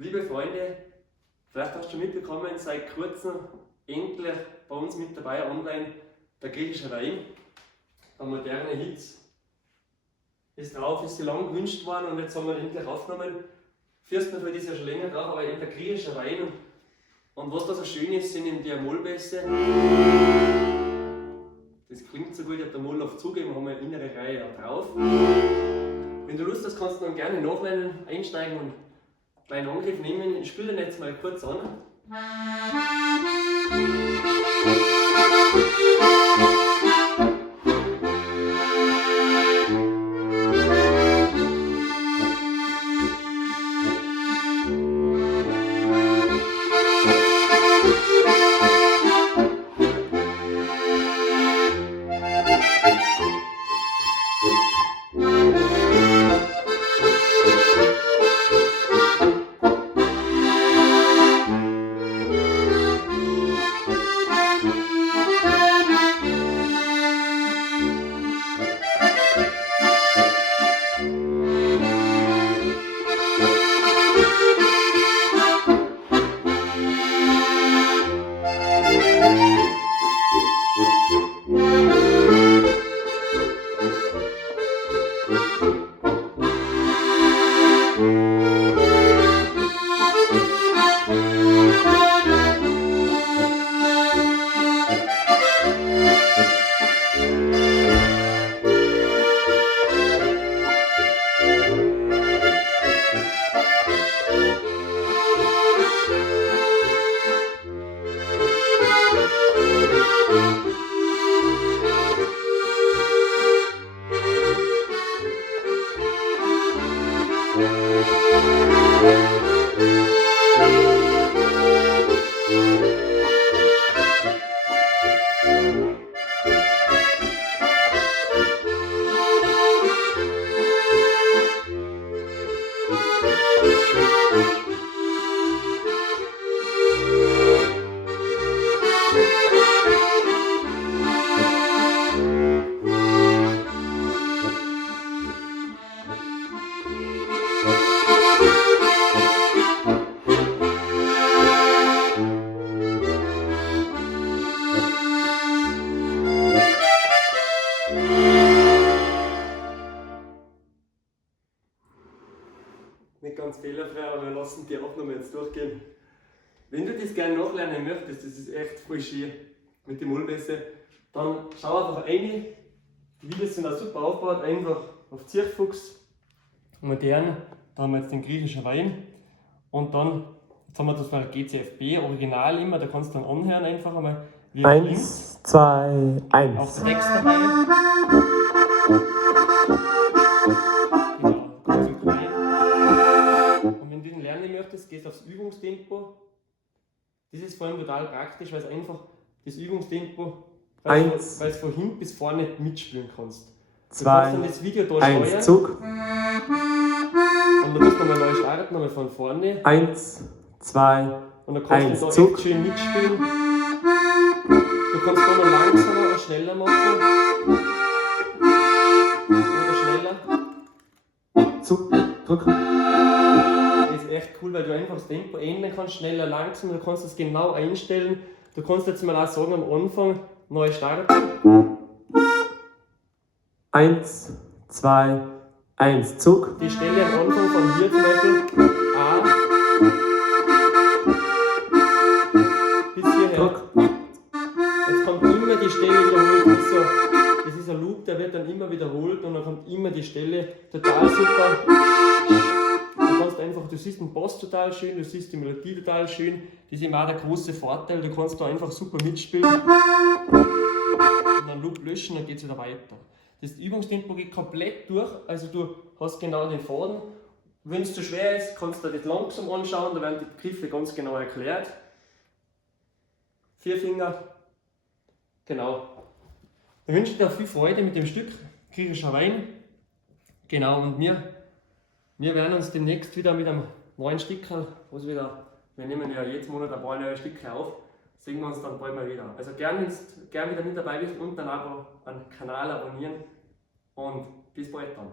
Liebe Freunde, vielleicht hast du mitbekommen, seit kurzem endlich bei uns mit dabei online der griechische Wein, ein moderner Hit. Ist drauf, ist lang gewünscht worden und jetzt haben wir ihn endlich aufgenommen. Fürstenfeld ist ja schon länger drauf, aber eben der griechische Wein. Und was da so schön ist, sind eben die Amolbässe. Das klingt so gut, ich habe den Moll auf zugegeben, haben wir eine innere Reihe auch drauf. Wenn du Lust hast, kannst du dann gerne nachweinen, einsteigen und einen kleinen Angriff nehmen. Ich spiele den jetzt mal kurz an. Nicht ganz fehlerfrei, aber wir lassen die Aufnahme jetzt durchgehen. Wenn du das gerne nachlernen möchtest, das ist echt voll schön mit den Mullbässe, dann schau einfach rein. Die Videos sind auch super aufgebaut, einfach auf Zierfuchs, modern, da haben wir jetzt den griechischen Wein und dann, jetzt haben wir das für GCFB, Original immer, da kannst du dann anhören einfach einmal, wie er klingt. 1, 2, 1. Auch der Text dabei. Genau, ganz im Kleinen. Und wenn du den lernen möchtest, gehst du aufs Übungstempo. Das ist vor allem total praktisch, weil es einfach das Übungstempo, weil du von hinten bis vorne nicht mitspielen kannst. Du kannst dann das Video da steuern. Zug. Und du musst nochmal neu starten, nochmal von vorne. 1, 2, und dann kannst 1, du da Zug. echt schön mitspielen. Du kannst da noch langsamer oder schneller machen. Oder schneller. Zug, Druck. Das ist echt cool, weil du einfach das Tempo ändern kannst, schneller, langsamer, du kannst das genau einstellen. Du kannst jetzt mal auch sagen, am Anfang neu starten. 1, 2, 1, Zug. Die Stelle am Anfang von hier zum Beispiel A bis hierher. Druck. Jetzt kommt immer die Stelle wiederholt. Das ist ein Loop, der wird dann immer wiederholt und dann kommt immer die Stelle. Total super. Du kannst einfach, du siehst den Bass total schön, du siehst die Melodie total schön. Das ist immer auch der große Vorteil, du kannst da einfach super mitspielen. Und dann Loop löschen, dann geht es wieder weiter. Das Übungstempo geht komplett durch, also du hast genau den Faden. Wenn es zu schwer ist, kannst du das langsam anschauen, da werden die Griffe ganz genau erklärt. 4 Finger, genau. Ich wünsche dir viel Freude mit dem Stück griechischer Wein. Genau, und wir werden uns demnächst wieder mit einem neuen Stickerl, wir nehmen ja jeden Monat ein paar neue Stickerl auf, sehen wir uns dann bald mal wieder. Also gerne wieder mit dabei bist und dann auch einen Kanal abonnieren und bis bald dann.